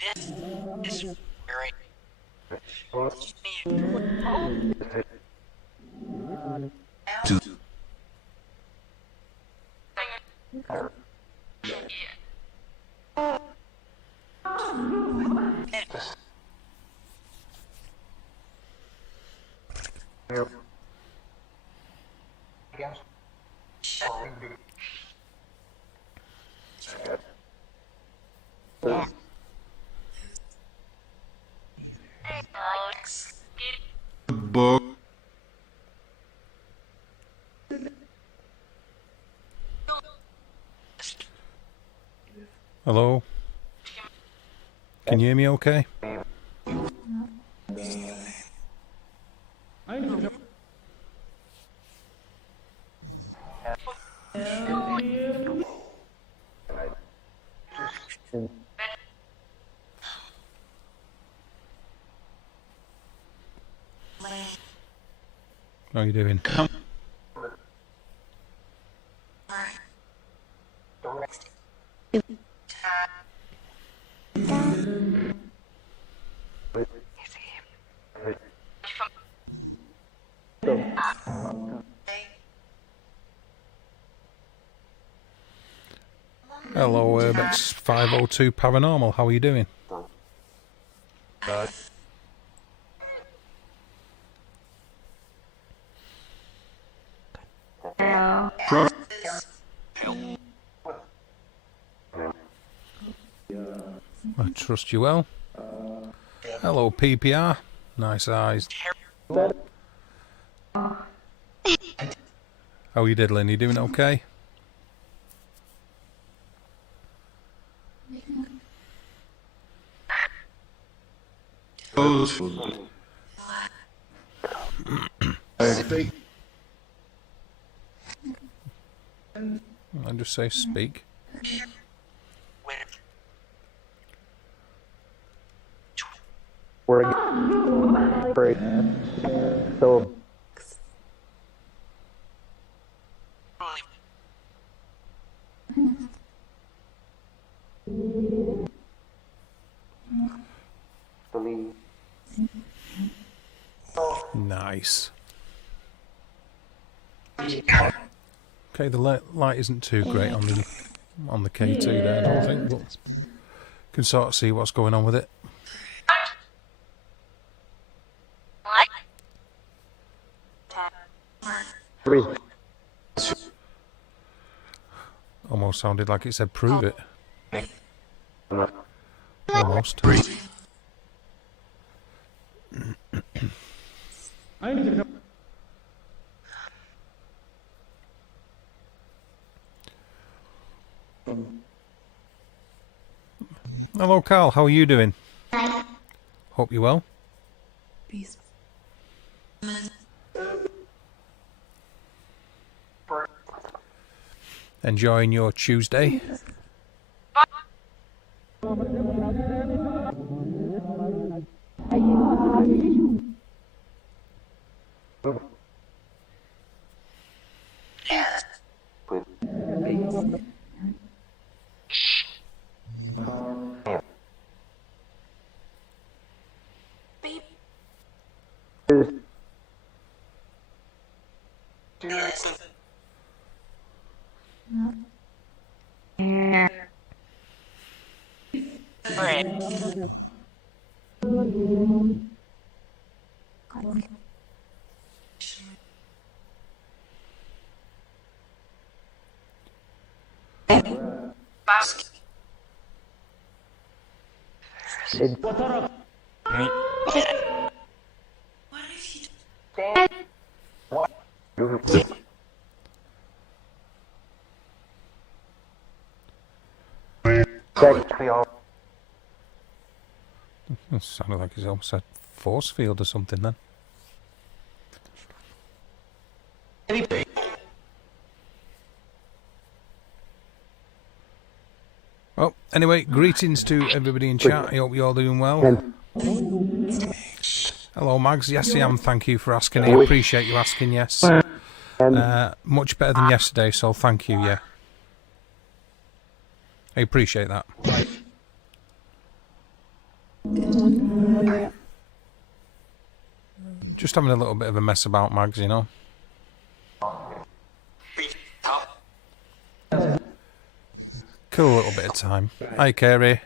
This is very book. Hello? Can you hear me okay? How are you doing? Hello, Urbex 502 Paranormal, how are you doing? I trust you well. Hello, PPR. Nice eyes. How are you diddling? You doing okay? I just say speak. We're great. So Nice. Okay, the light isn't too great on the K2 there, I don't think, but can sort of see what's going on with it. Almost sounded like it said prove it. Almost. Hello Carl, how are you doing? Hope you're well. Peace. Enjoying your Tuesday? It sounded like it's almost a force field or something then. Well, anyway, greetings to everybody in chat. I hope you're all doing well. Hello, Mags. Yes, I am. Thank you for asking. I appreciate you asking, yes. Much better than yesterday, so thank you, yeah. I appreciate that. Just having a little bit of a mess about, Mags, you know. Cool little bit of time. Hi, Kerry.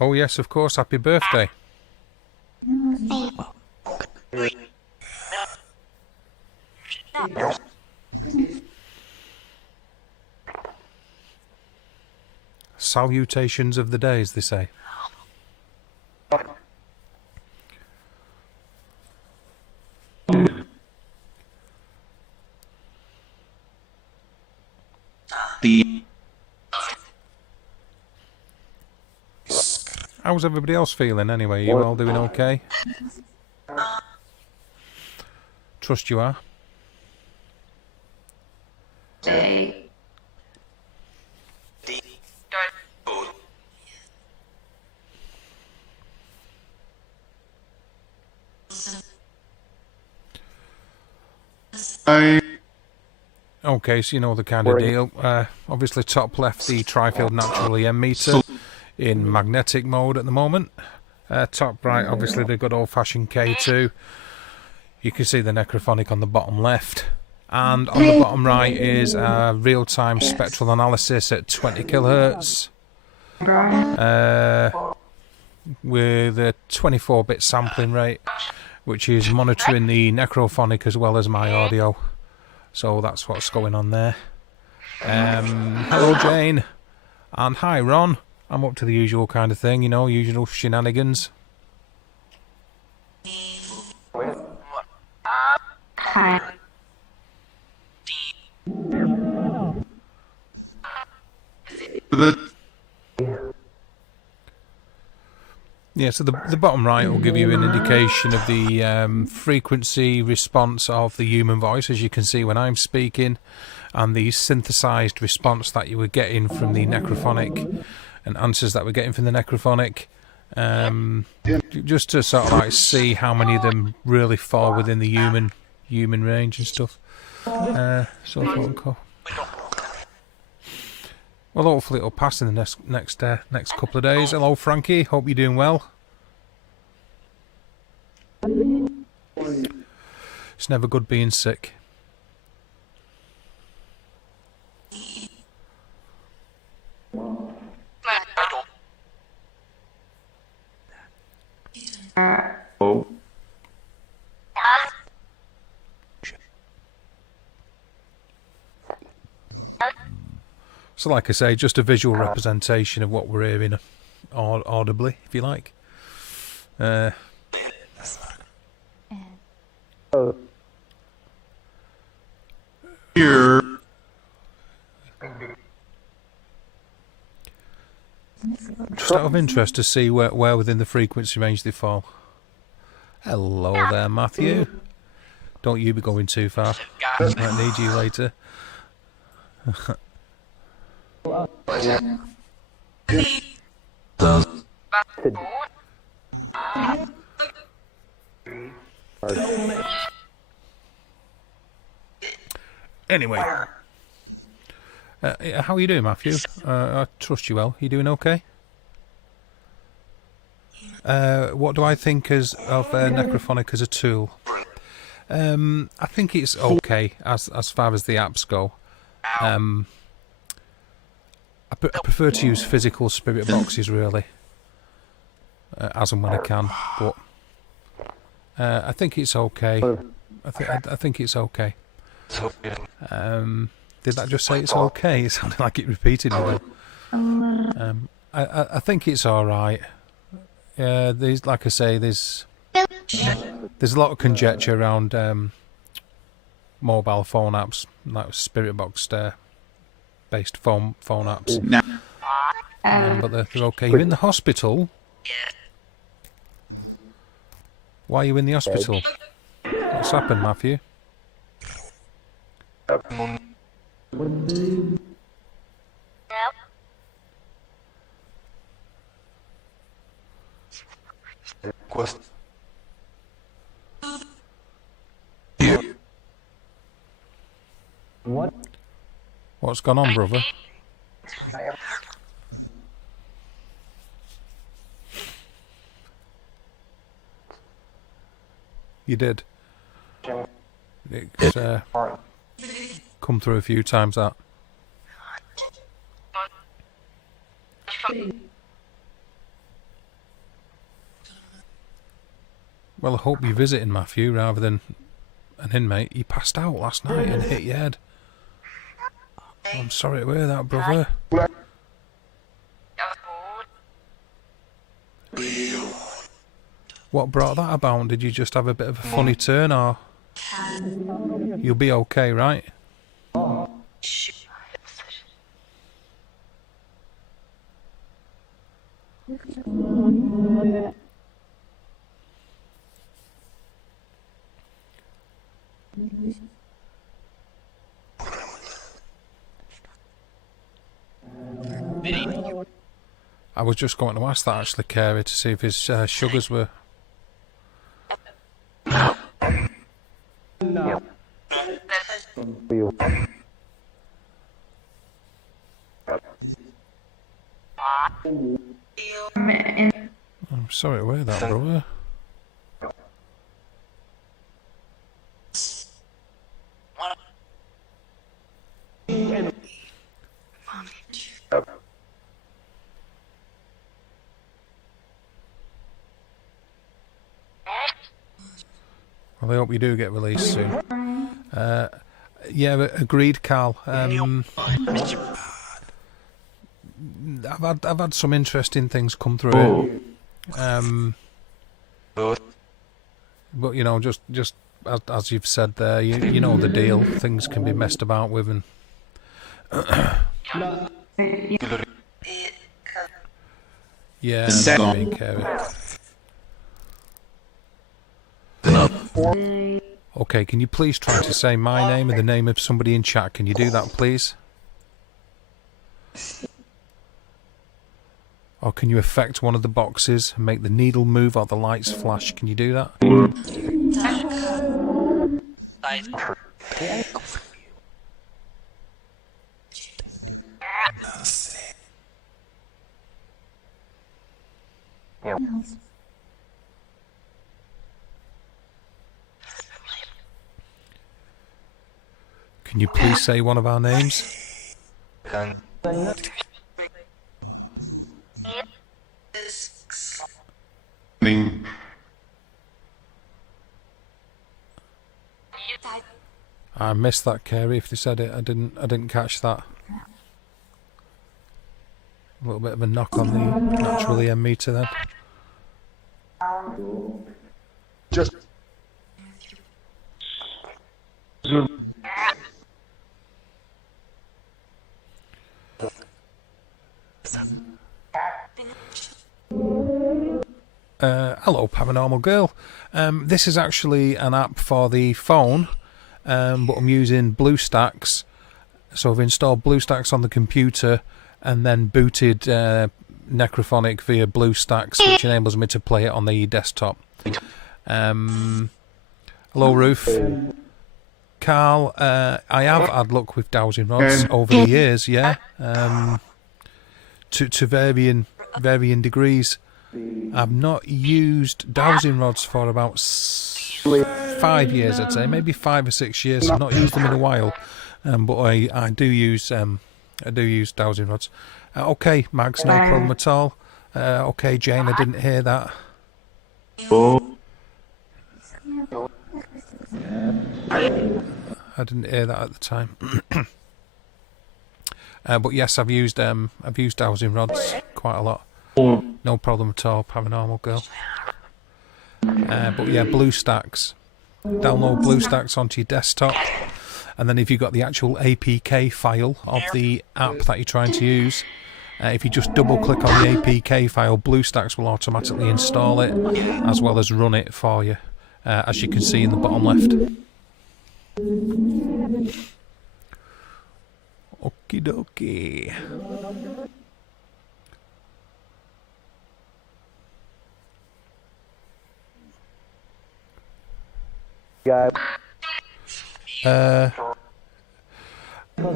Oh yes, of course. Happy birthday. Salutations of the day, as they say. How's everybody else feeling anyway? You all doing okay? Trust you are. Okay, so you know the kind of deal. Obviously top left, the Trifield Natural EM meter in magnetic mode at the moment. Top right, obviously the good old-fashioned K2. You can see the Necrophonic on the bottom left. And on the bottom right is real-time spectral analysis at 20 kHz. With a 24-bit sampling rate, which is monitoring the Necrophonic as well as my audio. So that's what's going on there. Hello, Jane. And hi, Ron. I'm up to the usual kind of thing, you know, usual shenanigans. Hi. Yeah, so the bottom right will give you an indication of the frequency response of the human voice, as you can see when I'm speaking, and the synthesized response that you were getting from the Necrophonic, and answers that we're getting from the Necrophonic, just to sort of like see how many of them really fall within the human range and stuff. So forth and co. Well, hopefully it'll pass in the next couple of days. Hello, Frankie. Hope you're doing well. It's never good being sick. Oh. So like I say, just a visual representation of what we're hearing audibly, if you like. Here. Just out of interest to see where within the frequency range they fall. Hello there, Matthew. Don't you be going too far. Might need you later. Anyway, how are you doing, Matthew? I trust you well. You doing okay? What do I think of Necrophonic as a tool? I think it's okay as far as the apps go. I prefer to use physical spirit boxes, really, as and when I can. But I think it's okay. I think it's okay. Did that just say it's okay? It sounded like it repeated me. I think it's all right. There's, like I say, there's a lot of conjecture around mobile phone apps, like spirit box based phone apps. But they're okay. You're in the hospital? Why are you in the hospital? What's happened, Matthew? What's gone on, brother? You did. It's come through a few times, that. Well, I hope you're visiting Matthew rather than an inmate. You passed out last night and hit your head. I'm sorry to hear that, brother. What brought that about? Did you just have a bit of a funny turn, or you'll be okay, right? I was just going to ask that actually, Carey, to see if his sugars were. I'm sorry to hear that, brother. Well, I hope you do get released soon. Yeah, agreed, Carl. I've had some interesting things come through. But you know, just as you've said there, you know the deal. Things can be messed about with, and yeah, I'm being Carey. Okay, can you please try to say my name and the name of somebody in chat? Can you do that, please? Or can you affect one of the boxes and make the needle move or the lights flash? Can you do that? Can you please say one of our names? I missed that, Carey. If they said it, I didn't catch that. A little bit of a knock on the natural EM meter then. Just hello, Paranormal Girl. This is actually an app for the phone, but I'm using BlueStacks. So I've installed BlueStacks on the computer and then booted Necrophonic via BlueStacks, which enables me to play it on the desktop. Hello, Ruth. Carl, I have had luck with dowsing rods over the years, yeah. To varying degrees. I've not used dowsing rods for about 5 years, I'd say, maybe 5 or 6 years. I've not used them in a while, but I do use dowsing rods. Okay, Mags, no problem at all. Okay, Jane, I didn't hear that. I didn't hear that at the time. But yes, I've used dowsing rods quite a lot. No problem at all, Paranormal Girl. But yeah, BlueStacks. Download BlueStacks onto your desktop, and then if you've got the actual APK file of the app that you're trying to use, if you just double click on the APK file, BlueStacks will automatically install it as well as run it for you, as you can see in the bottom left. Okie dokie.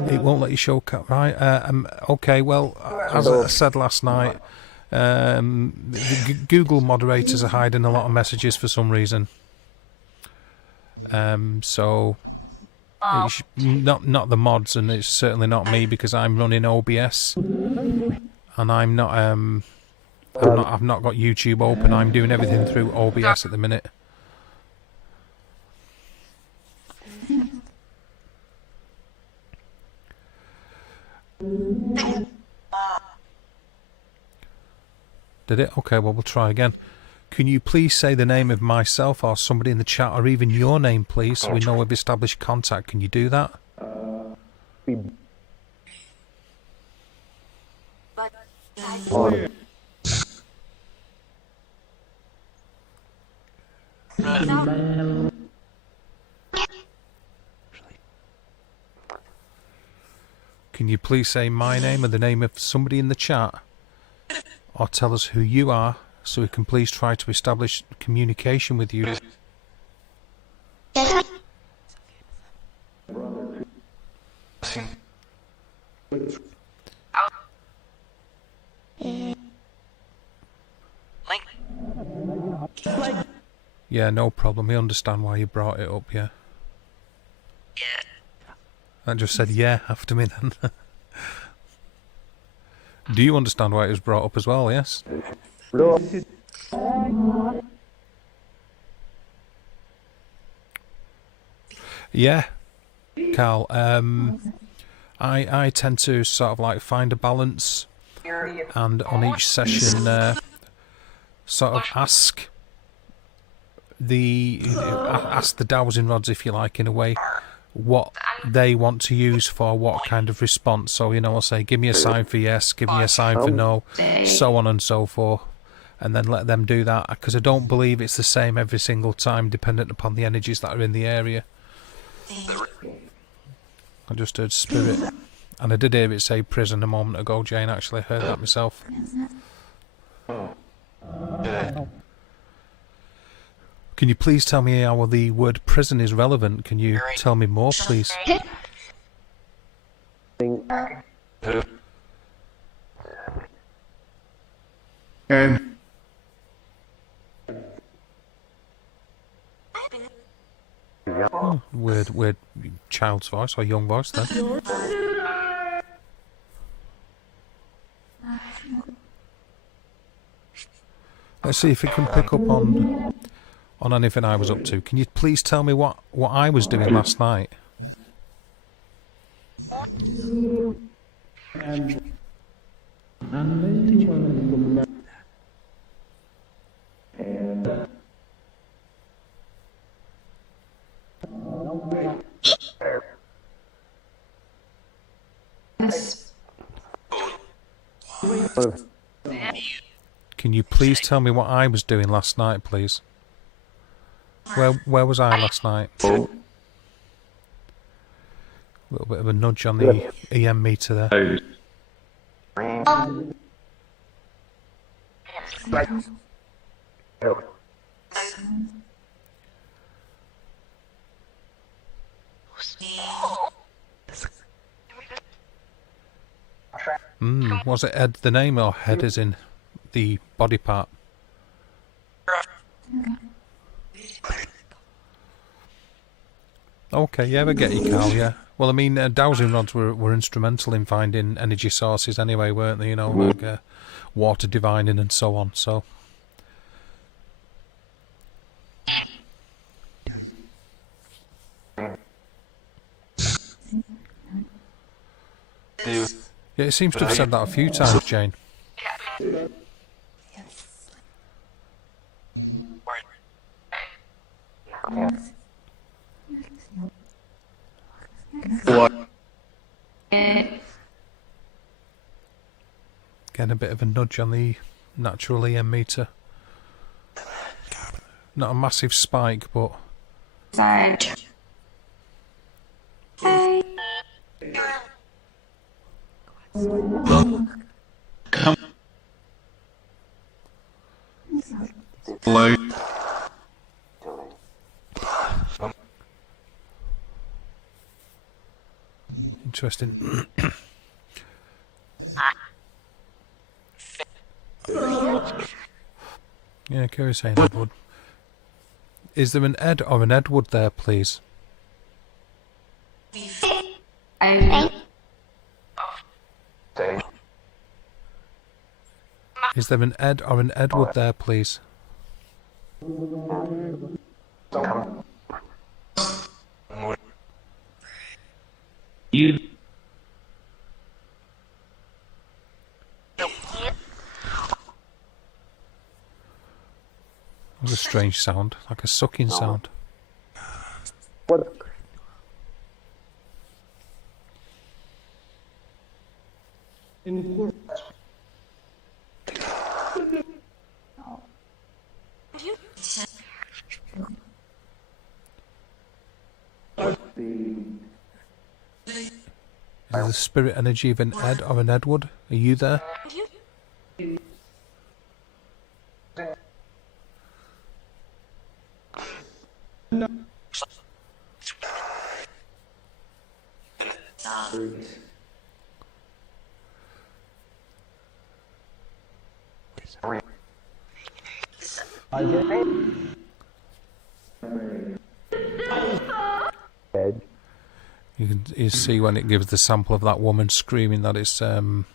It won't let you show right. Okay, well, as I said last night, the Google moderators are hiding a lot of messages for some reason. So it's not the mods, and it's certainly not me because I'm running OBS, and I'm not. I've not got YouTube open. I'm doing everything through OBS at the minute. Did it? Okay, well, we'll try again. Can you please say the name of myself or somebody in the chat, or even your name, please, so we know we've established contact? Can you do that? Can you please say my name and the name of somebody in the chat? Or tell us who you are, so we can please try to establish communication with you. Yeah, no problem. We understand why you brought it up, yeah. That just said yeah after me then. Do you understand why it was brought up as well, yes? Yeah, Carl. I tend to sort of like find a balance, and on each session sort of ask the dowsing rods, if you like, in a way, what they want to use for what kind of response. So, you know, I'll say, give me a sign for yes, give me a sign for no, so on and so forth, and then let them do that, because I don't believe it's the same every single time, dependent upon the energies that are in the area. I just heard spirit, and I did hear it say prison a moment ago, Jane. Actually heard that myself. Can you please tell me how the word prison is relevant? Can you tell me more, please? And Oh, weird child's voice or young voice then. Let's see if it can pick up on anything I was up to. Can you please tell me what I was doing last night? Can you please tell me what I was doing last night, please? Where was I last night? A little bit of a nudge on the EM meter there. Was it Ed the name, or head as in the body part? Okay, yeah, I get you, Carl, yeah. Well, I mean, dowsing rods were instrumental in finding energy sources anyway, weren't they? You know, like water divining and so on, so... Yeah, it seems to have said that a few times, Jane. what? Getting a bit of a nudge on the natural EM meter. Not a massive spike, but... Come. Hello. interesting. Yeah, Kerry saying Edward. Is there an Ed or an Edward there, please? Is there an Ed or an Edward there, please? You. That was a strange sound, like a sucking sound. What? Is the spirit energy of an Ed or an Edward? Are you there? You see when it gives the sample of that woman screaming that it's like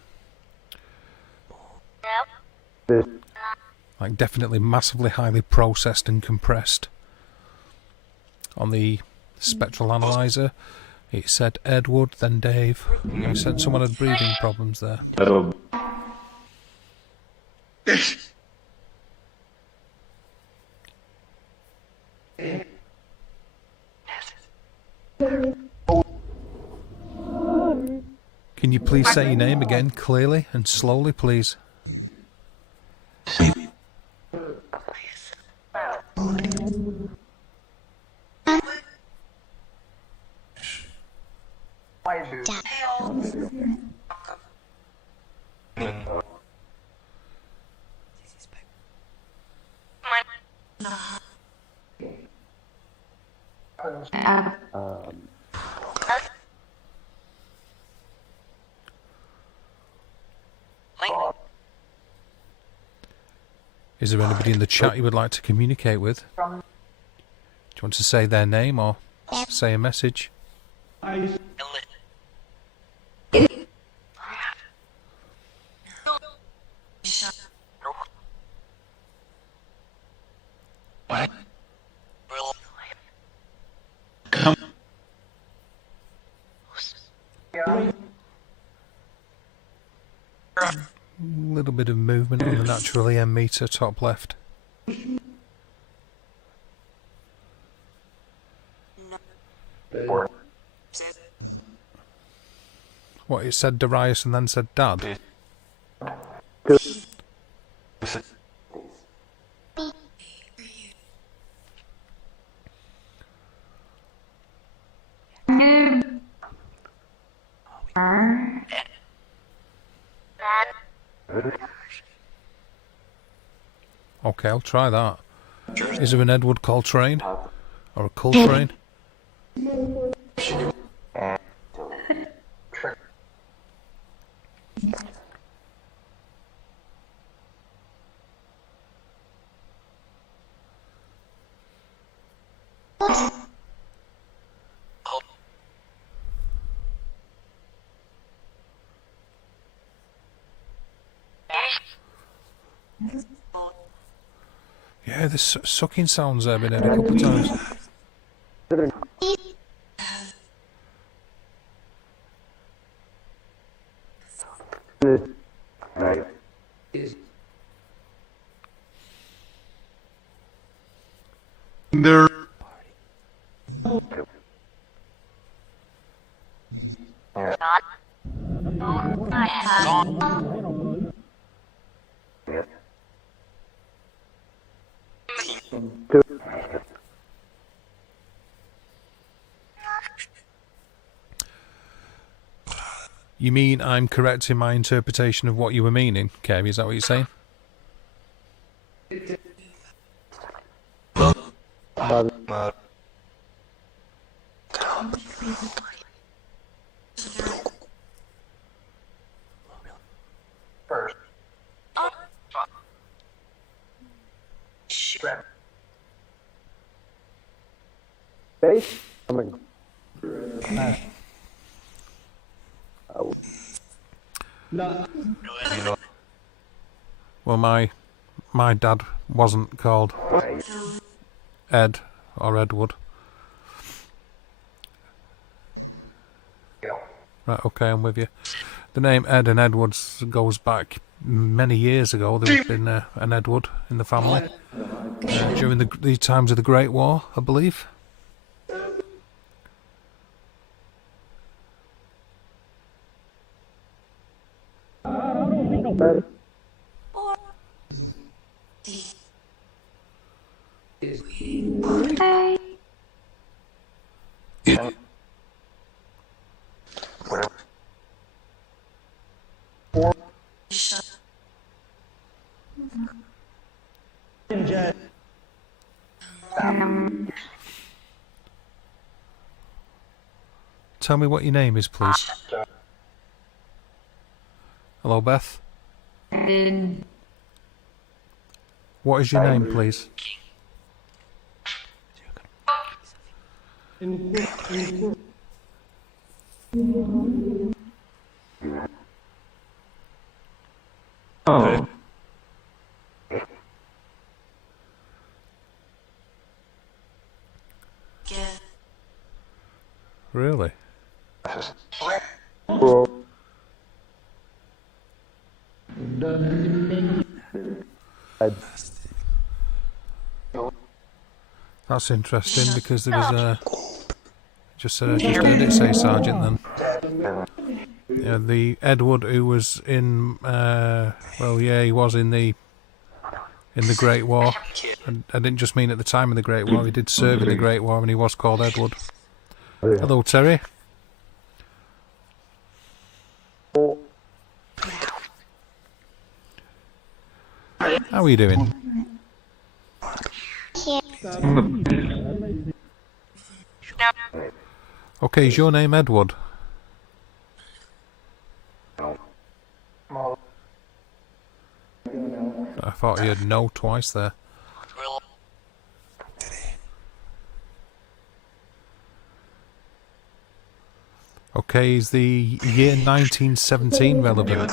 definitely massively highly processed and compressed. On the spectral analyzer it said Edward, then Dave. You said someone had breathing problems there. Can you please say your name again clearly and slowly, please? Is there anybody in the chat you would like to communicate with? Do you want to say their name or say a message? Come. A little bit of movement on the natural EM meter top left. What, it said Darius and then said Dad? Okay, I'll try that. Is there an Edward Coltrane? Or a Coltrane? Yeah, the sucking sounds there been heard a couple of times. There. You mean I'm correct in my interpretation of what you were meaning, Kerry? Is that what you're saying? Base? Coming. Well, my dad wasn't called Ed or Edward. Right, okay, I'm with you. The name Ed and Edwards goes back many years ago. There had been an Edward in the family during the times of the Great War, I believe. Tell me what your name is, please. Hello, Beth. What is your name, please? Oh. Really? That's interesting because there was a... just heard it say Sergeant then. Yeah, the Edward who was in... well, yeah, he was in the Great War. I didn't just mean at the time of the Great War, he did serve in the Great War and he was called Edward. Hello, Terry. How are you doing? Okay, is your name Edward? I thought you had no twice there. Okay, is the year 1917 relevant?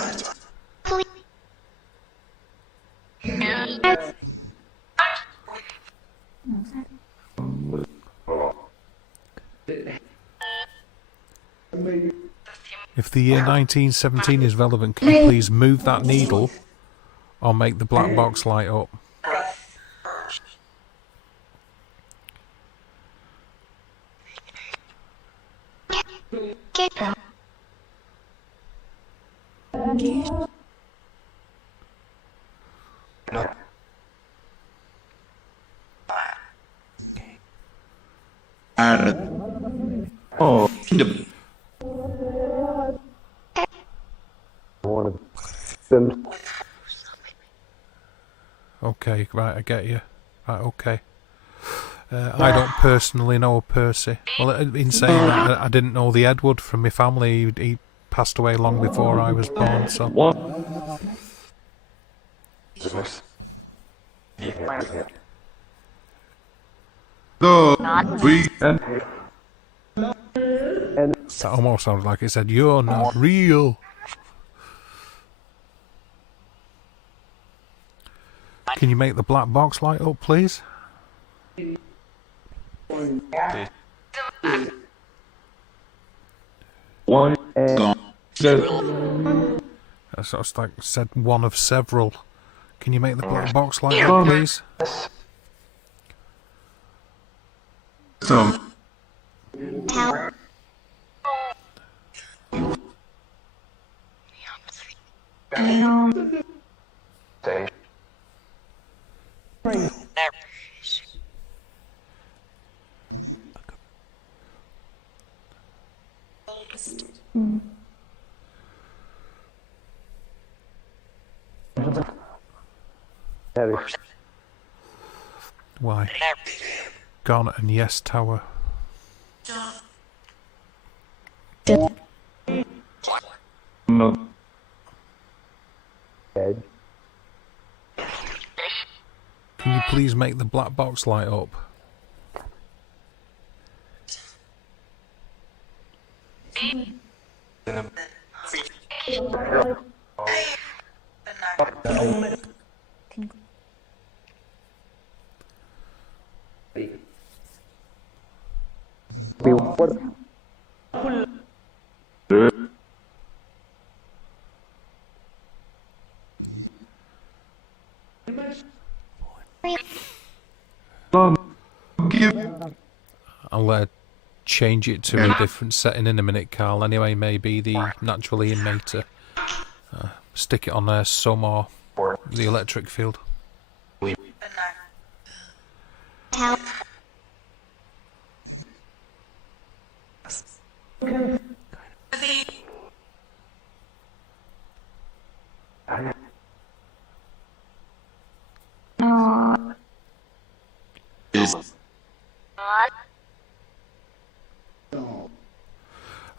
If the year 1917 is relevant, can you please move that needle or make the black box light up? Oh. Okay, right, I get you. Right, okay. I don't personally know Percy. Well, in saying that, I didn't know the Edward from my family. He passed away long before I was born, so... What? That almost sounded like it said, "You're not real." Can you make the black box light up, please? One. That's sort of like said one of several. Can you make the black box light up, please? So. Why? Gone and Yes Tower. No. Can you please make the black box light up? I'll change it to a different setting in a minute, Carl. Anyway, maybe the natural emitter. Stick it on there some or the electric field.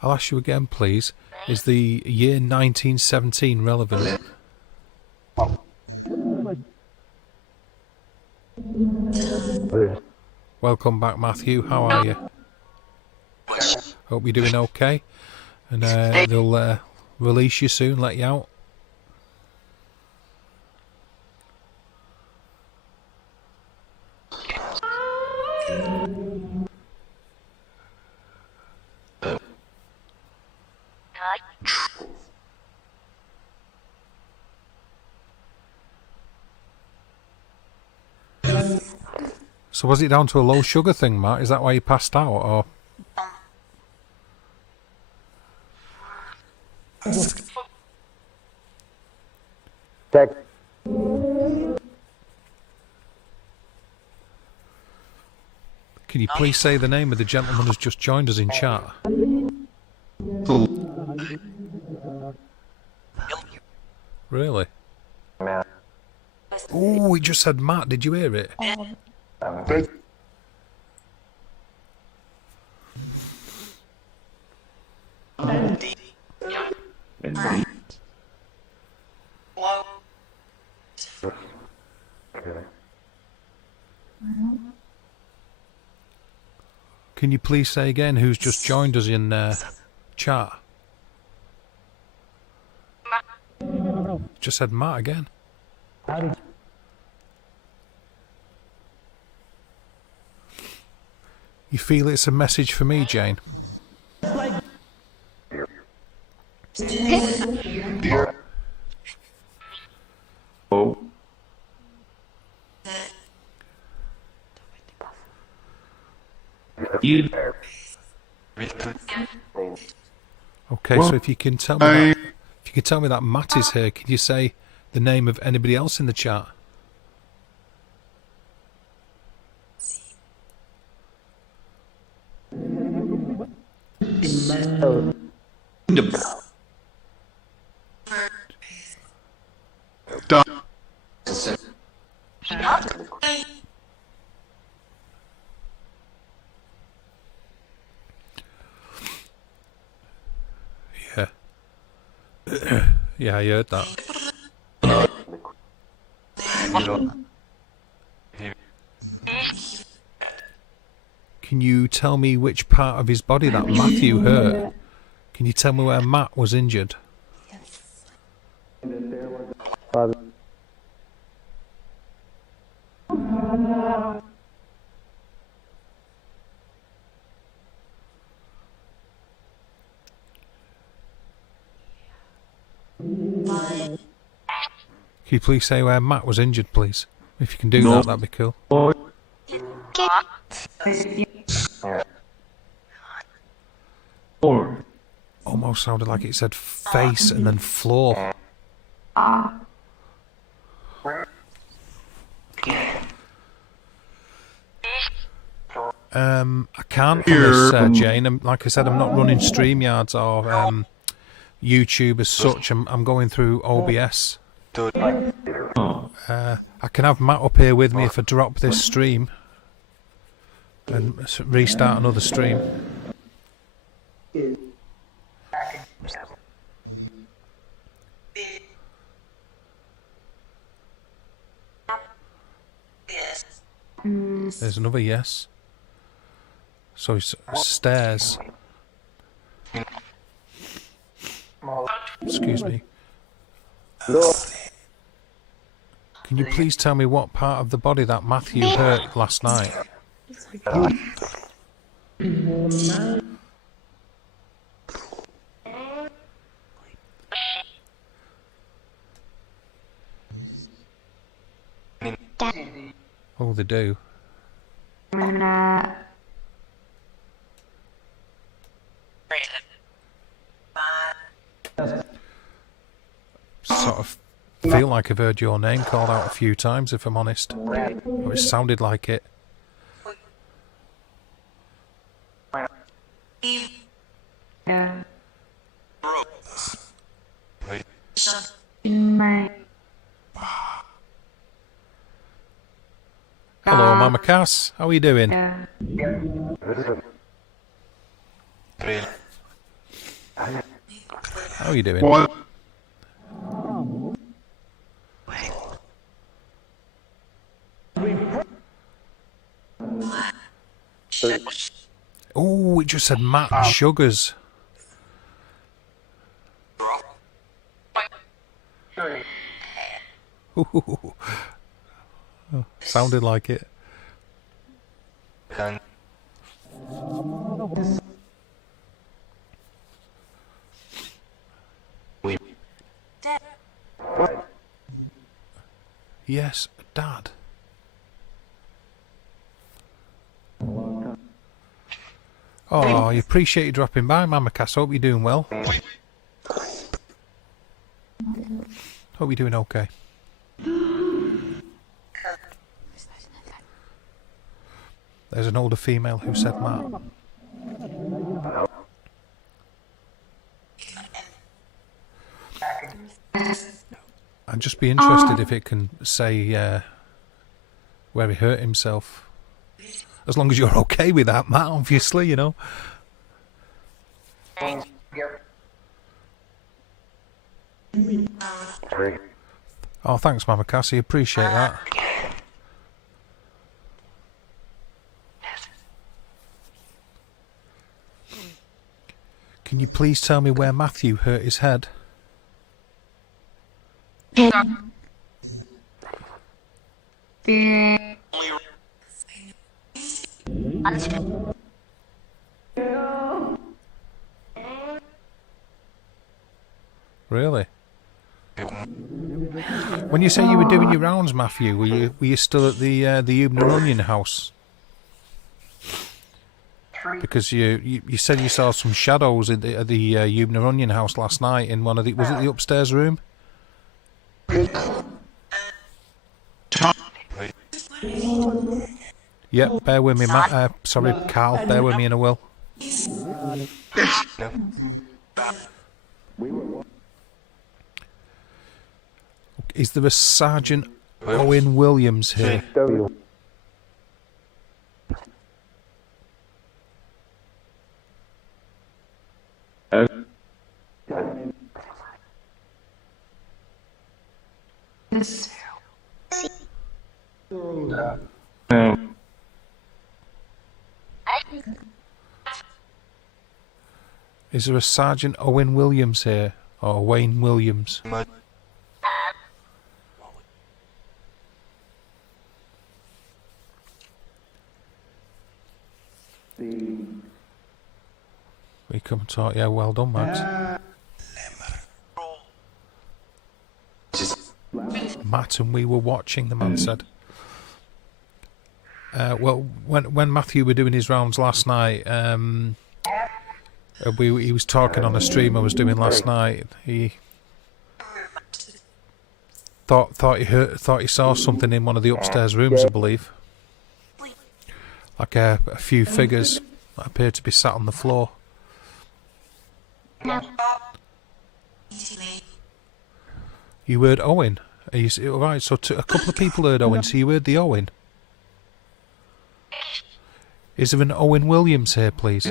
I'll ask you again, please. Is the year 1917 relevant? Welcome back, Matthew. How are you? Hope you're doing okay. And they'll release you soon, let you out. So was it down to a low sugar thing, Matt? Is that why you passed out, or? Check. Can you please say the name of the gentleman who's just joined us in chat? Really? Oh, he just said Matt. Did you hear it? Can you please say again who's just joined us in chat? Just said Matt again. You feel it's a message for me, Jane? Oh. Okay, so if you can tell me that, if you can tell me that Matt is here, can you say the name of anybody else in the chat? Yeah. Yeah, I heard that. Can you tell me which part of his body that Matthew hurt? Can you tell me where Matt was injured? Can you please say where Matt was injured, please? If you can do that, that'd be cool. Almost sounded like it said face and then floor. I can't on this, Jane. Like I said, I'm not running StreamYards or YouTube as such. I'm going through OBS. I can have Matt up here with me if I drop this stream and restart another stream. There's another yes. So it's stairs. Excuse me. No. Can you please tell me what part of the body that Matthew hurt last night? Oh, they do. Sort of feel like I've heard your name called out a few times, if I'm honest. Or it sounded like it. Hello, Mama Cass. How are you doing? How are you doing? What? Oh, it just said Matt Sugars. Ooh. Oh, sounded like it. Yes, Dad. Oh, I appreciate you dropping by, Mama Cass. Hope you're doing well. Hope you're doing okay. There's an older female who said Matt. I'd just be interested if it can say where he hurt himself. As long as you're okay with that, Matt, obviously, you know. Oh, thanks, Mama Cassie. Appreciate that. Can you please tell me where Matthew hurt his head? Really? When you say you were doing your rounds, Matthew, were you still at the Ubner Onion house? Because you said you saw some shadows at the Ubner Onion house last night in one of the, was it the upstairs room? Yep, bear with me, Matt. Sorry, Carl, bear with me in a will. Is there a Sergeant Owen Williams here? Is there a Sergeant Owen Williams here? Or Wayne Williams? We come and talk. Yeah, well done, Max. Matt and we were watching, the man said. Well, when Matthew were doing his rounds last night, he was talking on a stream I was doing last night. He thought he saw something in one of the upstairs rooms, I believe, like a few figures that appeared to be sat on the floor. You heard Owen? Are you right? So a couple of people heard Owen. So you heard the Owen? Is there an Owen Williams here, please?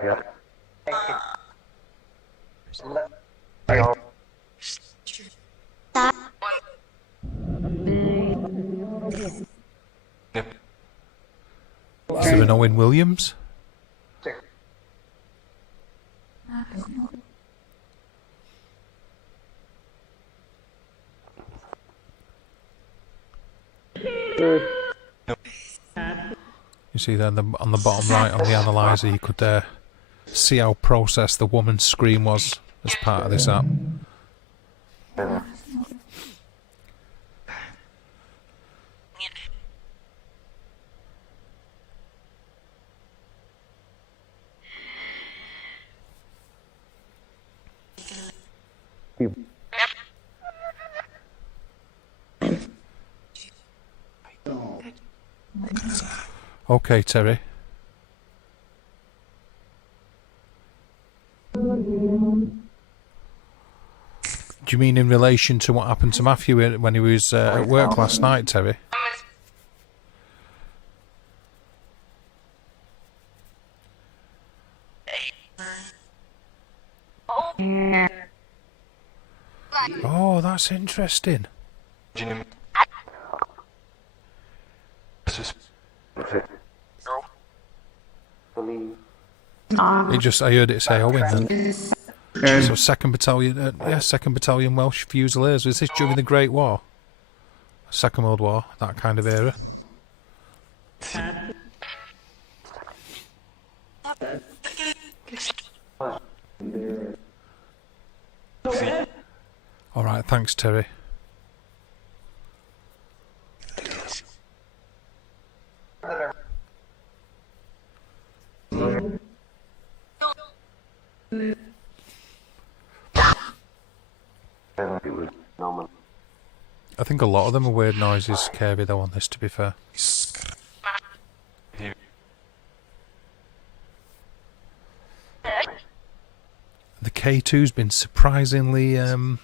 Is there an Owen Williams? You see there on the bottom right on the analyzer, you could see how processed the woman's scream was as part of this app. Okay, Terry. Do you mean in relation to what happened to Matthew when he was at work last night, Terry? Oh, that's interesting. I heard it say Owen then. So 2nd Battalion, 2nd Battalion Welsh Fusiliers. Was this during the Great War? Second World War, that kind of era? Alright, thanks Terry. I think a lot of them are weird noises, Kirby, though, on this, to be fair. The K2's been surprisingly dormant,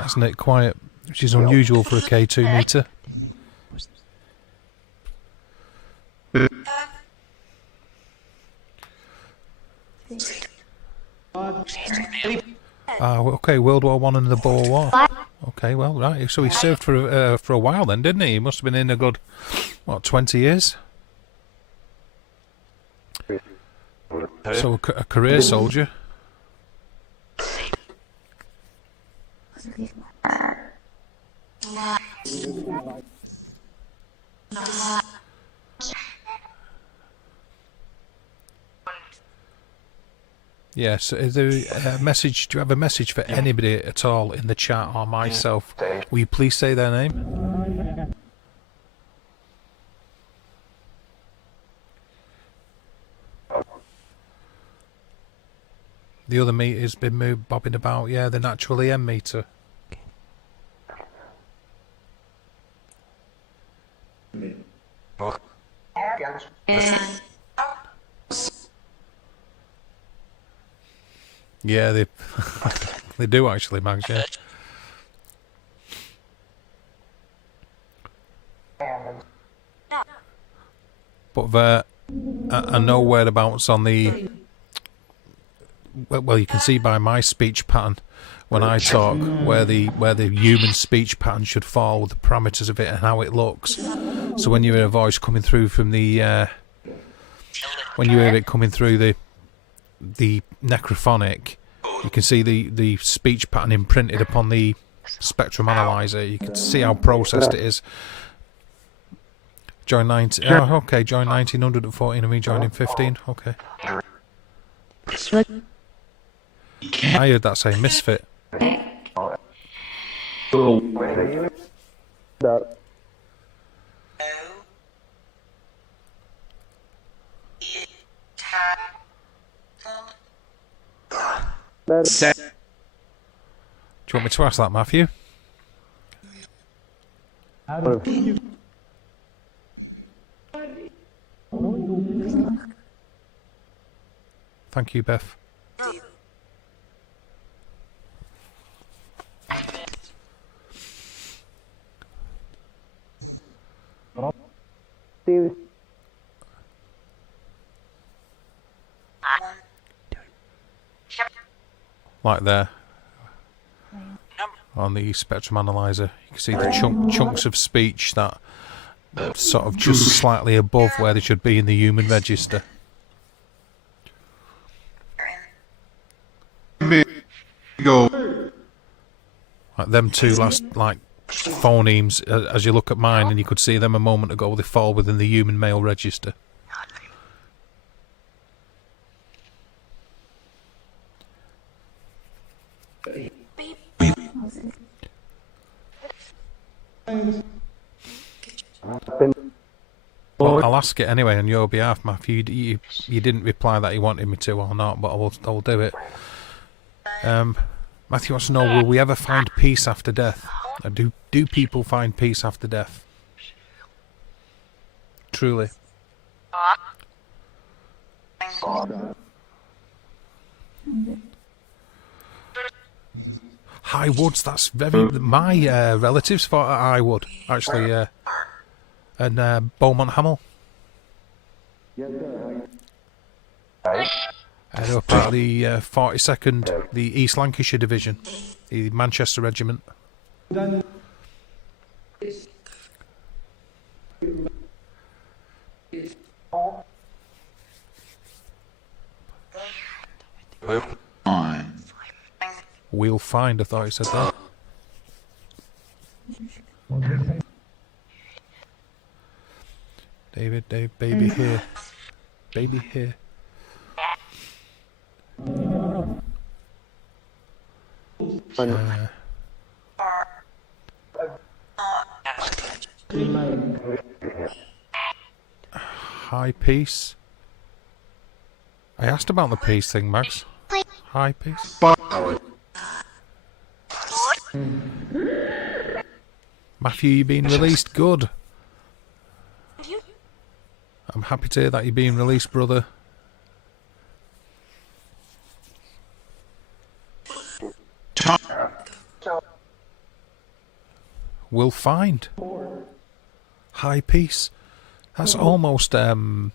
hasn't it? Quiet, which is unusual for a K2 meter. Okay, World War One and the Boer War. Okay, well, right. So he served for a while then, didn't he? He must have been in a good, 20 years? So a career soldier. Yes, is there a message? Do you have a message for anybody at all in the chat or myself? Will you please say their name? The other meter's been moved, bobbing about. Yeah, the natural EM meter. Yeah, they they do actually, Mags. Yeah. But I know whereabouts on the. Well, you can see by my speech pattern when I talk where the human speech pattern should fall with the parameters of it and how it looks. So when you hear a voice coming through from the when you hear it coming through the necrophonic, you can see the speech pattern imprinted upon the spectrum analyzer. You can see how processed it is. Join 19. Oh, okay. Join 1914 and me joining 15. Okay. I heard that say misfit. Do you want me to ask that, Matthew? Thank you, Beth. like there on the spectrum analyzer. You can see the chunks of speech that sort of just slightly above where they should be in the human register. Go. Like them two last phonemes, as you look at mine, and you could see them a moment ago, they fall within the human male register. Well, I'll ask it anyway on your behalf, Matthew. You didn't reply that you wanted me to or not, but I'll do it. Matthew wants to know, will we ever find peace after death? Do people find peace after death? Truly. High Woods, that's very... My relatives fought at High Wood, actually, and Beaumont Hamel. They were part of the 42nd, the East Lancashire Division, the Manchester Regiment. We'll find, I thought he said that. Dave, baby here. Baby here. High peace. I asked about the peace thing, Max. High peace. Matthew, you're being released. Good. I'm happy to hear that you're being released, brother. We'll find. High peace. That's almost a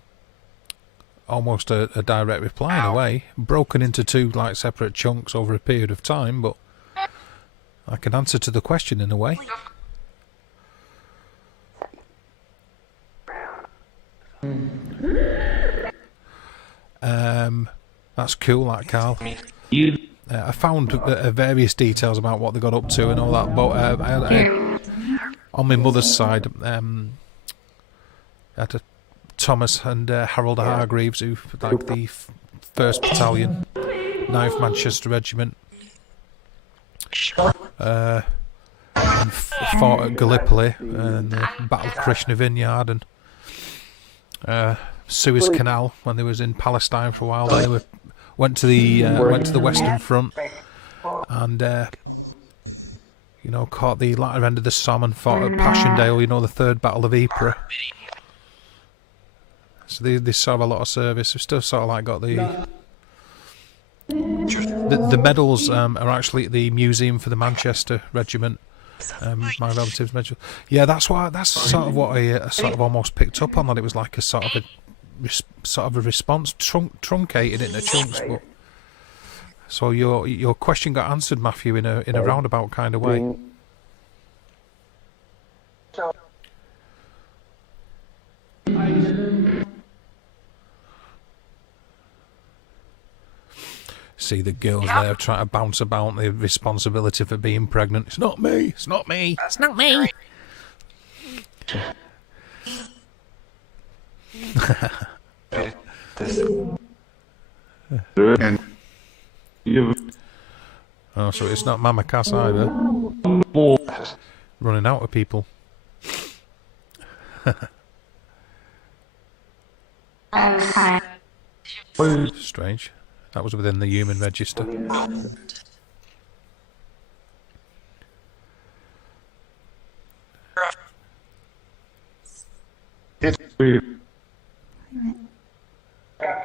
direct reply in a way. Broken into two separate chunks over a period of time, but I can answer to the question in a way. That's cool, that Carl. I found various details about what they got up to and all that, but on my mother's side, I had Thomas and Harold Hargreaves, who the 1st Battalion, 9th Manchester Regiment, and fought at Gallipoli and the Battle of Krishna Vineyard and Suez Canal when they was in Palestine for a while. Then they went to the Western Front and caught the latter end of the Somme and fought at Passchendaele. The 3rd Battle of Ypres. So they saw a lot of service. They've still sort of got the medals are actually at the Museum for the Manchester Regiment. My relatives mentioned. Yeah, that's sort of what I sort of almost picked up on, that it was like a sort of a response, truncated into chunks. But so your question got answered, Matthew, in a roundabout kind of way. See the girls there trying to bounce about the responsibility for being pregnant. It's not me. It's not me. It's not me. Oh, so it's not Mama Cass either. Running out of people. Strange. That was within the human register. It's weird. Got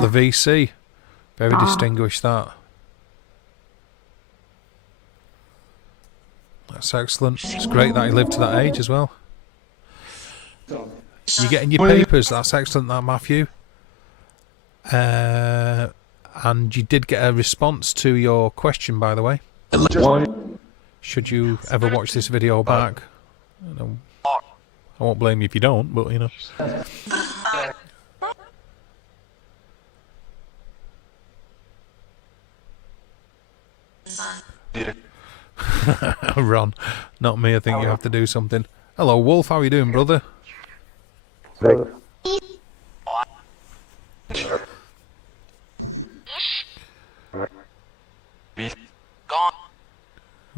the VC. Very distinguished, that. That's excellent. It's great that he lived to that age as well. You're getting your papers. That's excellent, that, Matthew. And you did get a response to your question, by the way. Should you ever watch this video back, I won't blame you if you don't, but you know. Ron, not me. I think you have to do something. Hello, Wolf. How are you doing, brother?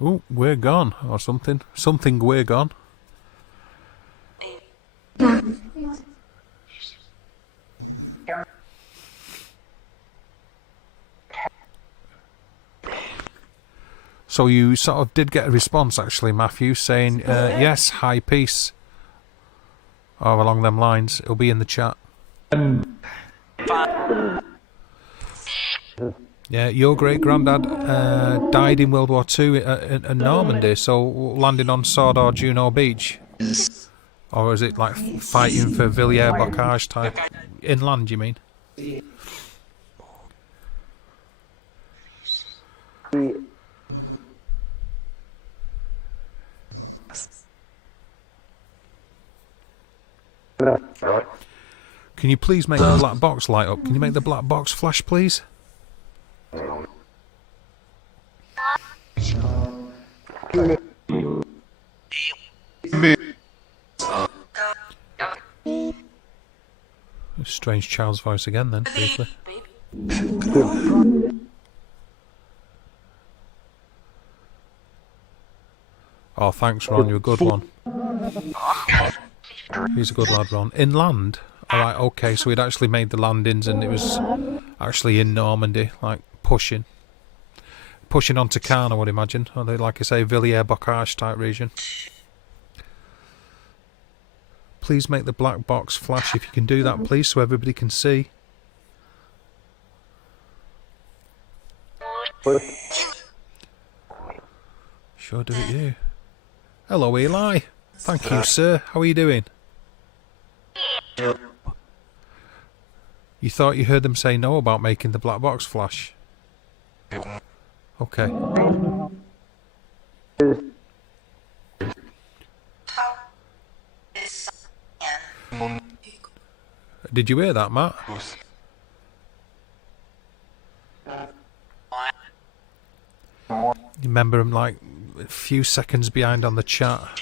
Oh, we're gone, or something. Something, we're gone. So you sort of did get a response, actually, Matthew, saying, yes, hi, peace. Or along them lines. It'll be in the chat. Yeah, your great-granddad died in World War II in Normandy, so landing on Sword or Juno Beach. Or is it like fighting for Villiers-Bocage type? Inland, you mean? Can you please make the black box light up? Can you make the black box flash, please? Strange child's voice again then, briefly. Oh, thanks, Ron, you're a good one. He's a good lad, Ron. Inland? Alright, okay, so we'd actually made the landings and it was actually in Normandy, like pushing. Pushing on to Caen, I would imagine. Or they, like I say, Villiers-Bocage type region. Please make the black box flash if you can do that, please, so everybody can see. Sure do it, you. Hello, Eli. Thank you, sir. How are you doing? You thought you heard them say no about making the black box flash? Okay. Did you hear that, Matt? You remember him like a few seconds behind on the chat.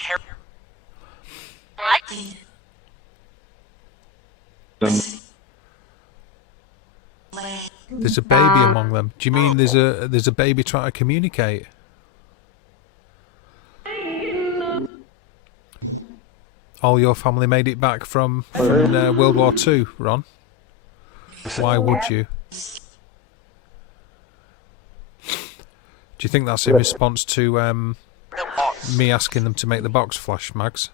There's a baby among them. Do you mean there's a baby trying to communicate? All your family made it back from World War II, Ron? Why would you? Do you think that's in response to me asking them to make the box flash, Mags?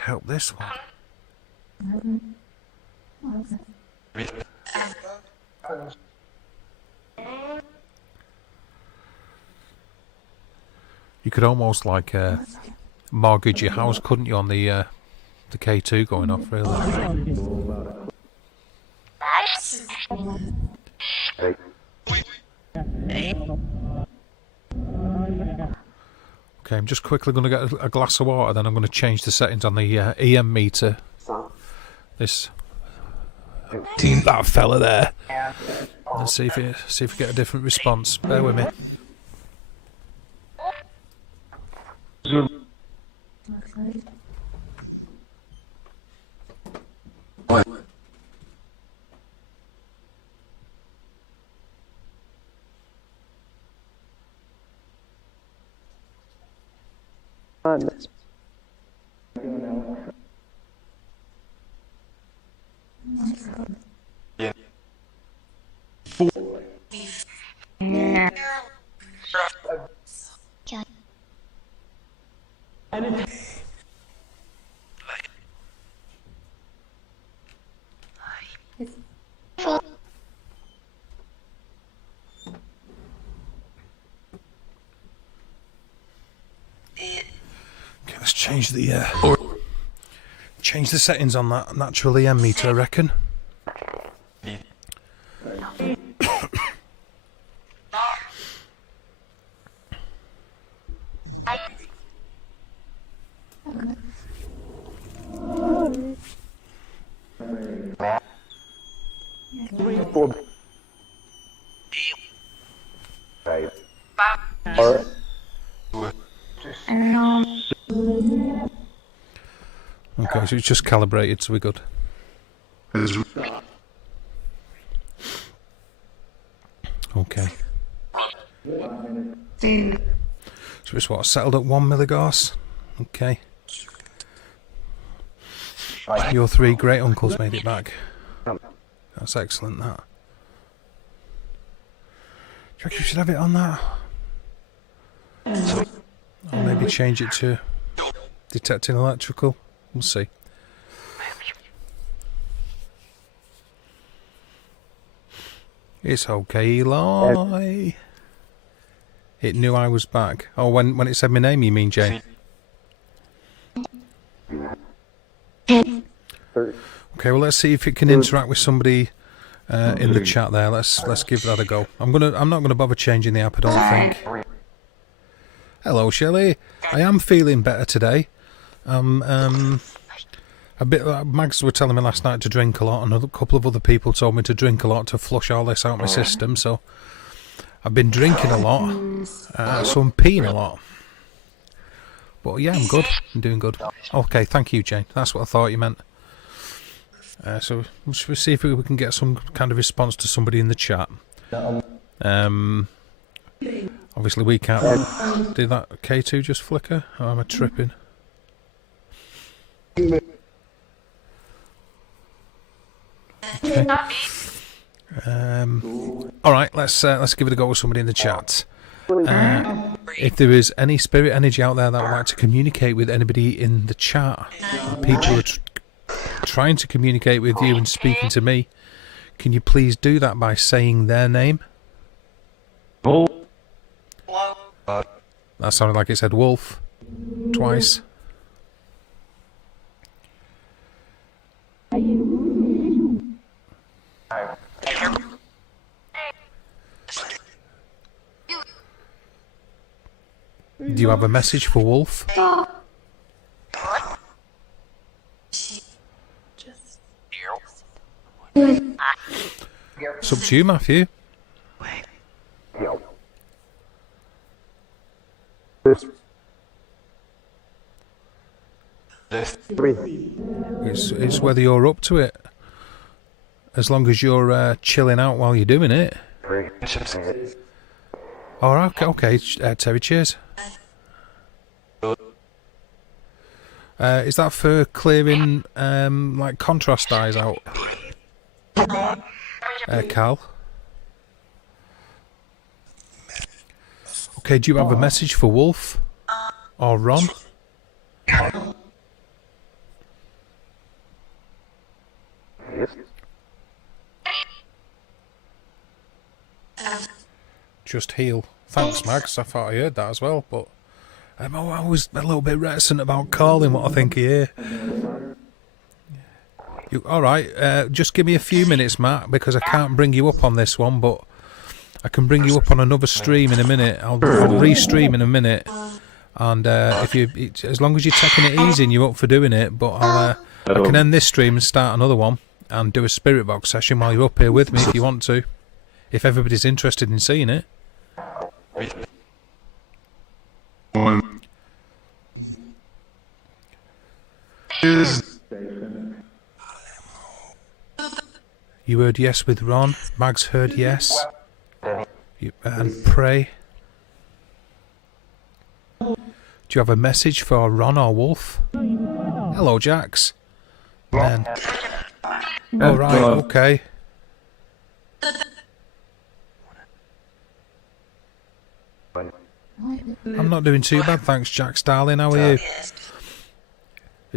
Help this one. You could almost like mortgage your house, couldn't you, on the K2 going off, really? Okay, I'm just quickly going to get a glass of water, then I'm going to change the settings on the EM meter. This that fella there. And see if we get a different response. Bear with me. change the settings on that natural EM meter, I reckon. Okay, so it's just calibrated, so we're good. Okay. So it's what, settled at 1 milligauss? Okay. Your 3 great uncles made it back. That's excellent, that. Do you reckon we should have it on that? Or maybe change it to detecting electrical? We'll see. It's okay, Eli. It knew I was back. Oh, when it said my name, you mean, Jane? Okay, well, let's see if it can interact with somebody in the chat there. Let's give that a go. I'm not gonna bother changing the app, I don't think. Hello, Shelley. I am feeling better today. A bit. Mags were telling me last night to drink a lot, and a couple of other people told me to drink a lot to flush all this out my system. So I've been drinking a lot, so I'm peeing a lot. But yeah, I'm good. I'm doing good. Okay, thank you, Jane. That's what I thought you meant. So we'll see if we can get some kind of response to somebody in the chat. Obviously we can't. Did that K2 just flicker? Or am I tripping? Okay. Alright, let's give it a go with somebody in the chat. If there is any spirit energy out there that would like to communicate with anybody in the chat, people are trying to communicate with you and speaking to me, can you please do that by saying their name? That sounded like it said wolf twice. Do you have a message for Wolf? It's up to you, Matthew. It's whether you're up to it. As long as you're chilling out while you're doing it. Oh, okay, Terry, cheers. Is that for clearing like contrast dyes out? Cal? Okay, do you have a message for Wolf? Or Ron? Just heal. Thanks, Max. I thought I heard that as well, but I was a little bit reticent about calling what I think I hear. Alright, just give me a few minutes, Matt, because I can't bring you up on this one, but I can bring you up on another stream in a minute. I'll re-stream in a minute, and as long as you're taking it easy and you're up for doing it, but I can end this stream and start another one and do a spirit box session while you're up here with me if you want to, if everybody's interested in seeing it. You heard yes with Ron. Mags heard yes. And pray. Do you have a message for Ron or Wolf? Hello, Jax. Then. All right. Okay. I'm not doing too bad, thanks, Jax, darling. How are you?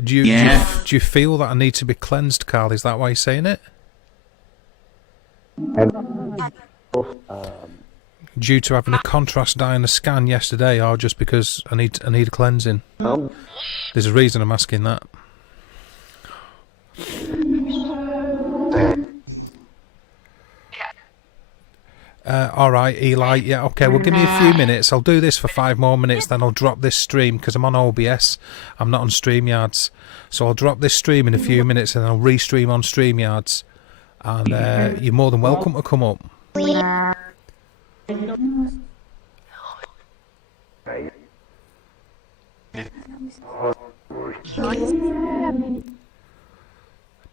Do you feel that I need to be cleansed, Carl? Is that why you're saying it? due to having a contrast dye in the scan yesterday, or just because I need a cleansing? There's a reason I'm asking that. Alright, Eli, yeah, okay, well give me a few minutes. I'll do this for 5 more minutes, then I'll drop this stream, because I'm on OBS. I'm not on StreamYards. So I'll drop this stream in a few minutes, and I'll restream on StreamYards. And you're more than welcome to come up.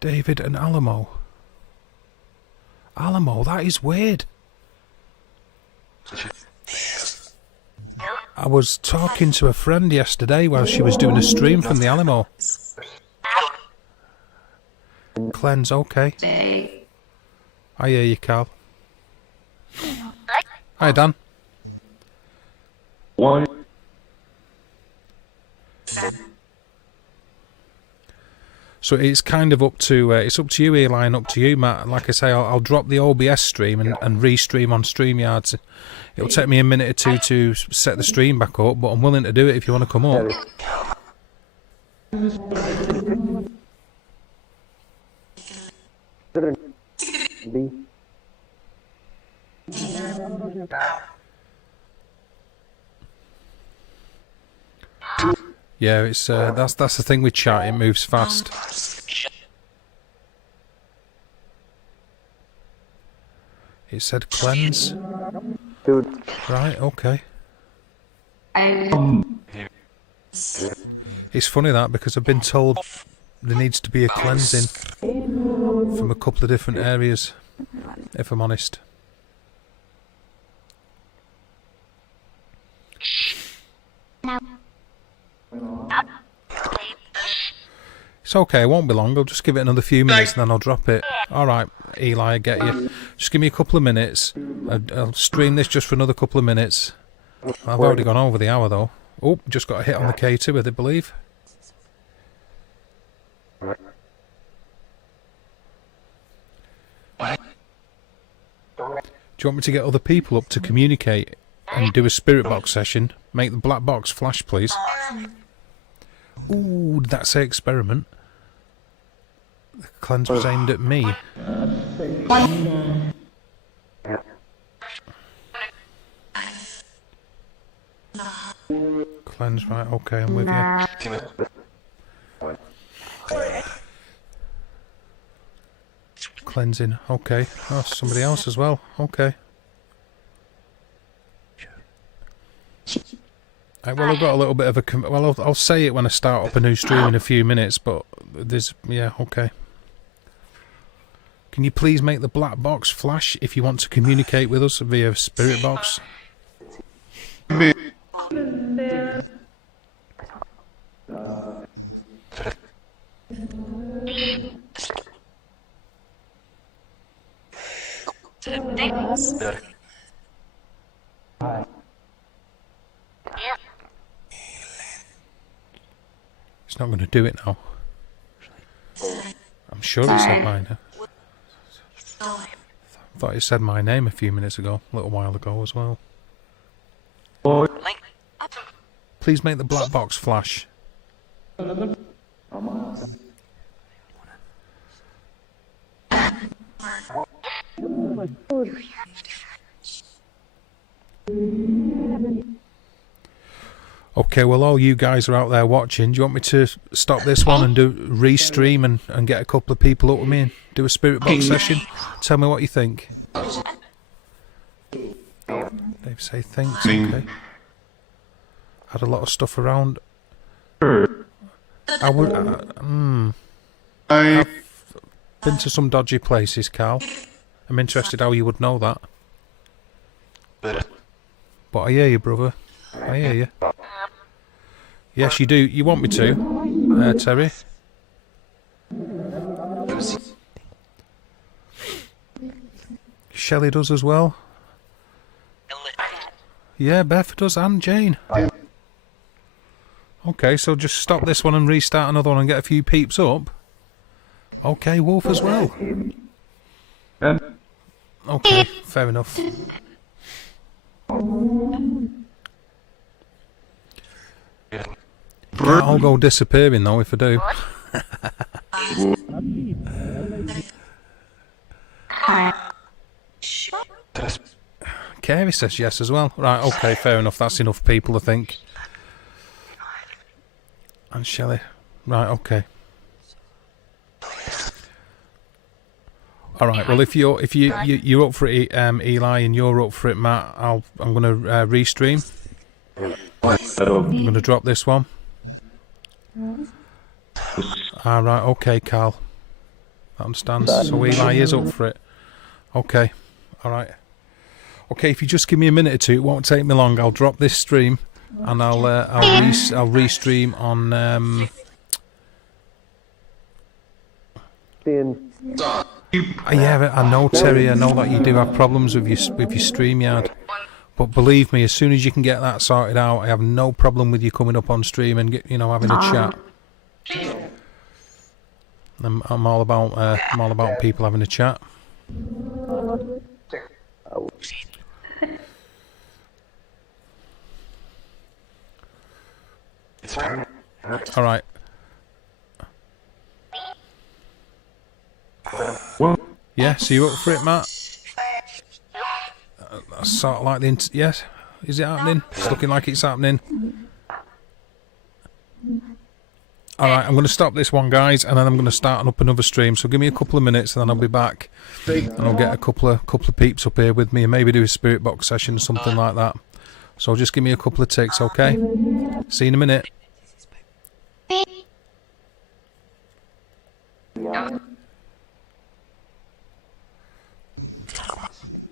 David and Alamo. Alamo, that is weird. I was talking to a friend yesterday while she was doing a stream from the Alamo. Cleanse, okay. I hear you, Carl. Hi, Dan. So it's kind of up to you, Eli, and up to you, Matt. Like I say, I'll drop the OBS stream and restream on StreamYards. It'll take me a minute or two to set the stream back up, but I'm willing to do it if you want to come up. Yeah, it's that's the thing with chat. It moves fast. It said cleanse. Right, okay. It's funny that, because I've been told there needs to be a cleansing from a couple of different areas, if I'm honest. It's okay, it won't be long. I'll just give it another few minutes and then I'll drop it. Alright, Eli, I get you. Just give me a couple of minutes. I'll stream this just for another couple of minutes. I've already gone over the hour though. Oh, just got a hit on the K2, I believe. Do you want me to get other people up to communicate and do a spirit box session? Make the black box flash, please. Ooh, did that say experiment? The cleanse was aimed at me. Cleanse, right, okay, I'm with you. Cleansing, okay. Oh, somebody else as well, okay. Well, I've got a little bit of a... Well, I'll say it when I start up a new stream in a few minutes, but there's... Yeah, okay. Can you please make the black box flash if you want to communicate with us via spirit box? It's not going to do it now. I'm sure it said mine. I thought it said my name a few minutes ago, a little while ago as well. Please make the black box flash. Okay, well, all you guys are out there watching. Do you want me to stop this one and do restream and get a couple of people up with me and do a spirit box session? Tell me what you think. Dave say thanks. Okay. Had a lot of stuff around. I would. I've been to some dodgy places, Carl. I'm interested how you would know that. But I hear you, brother. I hear you. Yes, you do. You want me to, Terry? Shelley does as well. Yeah, Beth does, and Jane. Okay, so just stop this one and restart another one and get a few peeps up. Okay, Wolf as well. Okay, fair enough. can't all go disappearing though if I do. Carey says yes as well. Right, okay, fair enough. That's enough people, I think. And Shelley. Right, okay. All right. Well, if you're up for it, Eli, and you're up for it, Matt, I'm going to restream. I'm going to drop this one. All right. Okay, Carl. That understands. So Eli is up for it. Okay. All right. Okay. If you just give me a minute or two, it won't take me long. I'll drop this stream, and I'll restream on. Yeah, I know, Terry. I know that you do have problems with your StreamYard, but believe me, as soon as you can get that sorted out, I have no problem with you coming up on stream and having a chat. I'm all about people having a chat. All right. Yeah, so you up for it, Matt? That's sort of like the yes. Is it happening? It's looking like it's happening. Alright, I'm going to stop this one, guys, and then I'm going to start up another stream. So give me a couple of minutes, and then I'll be back, and I'll get a couple of peeps up here with me, and maybe do a spirit box session or something like that. So just give me a couple of ticks, okay? See you in a minute.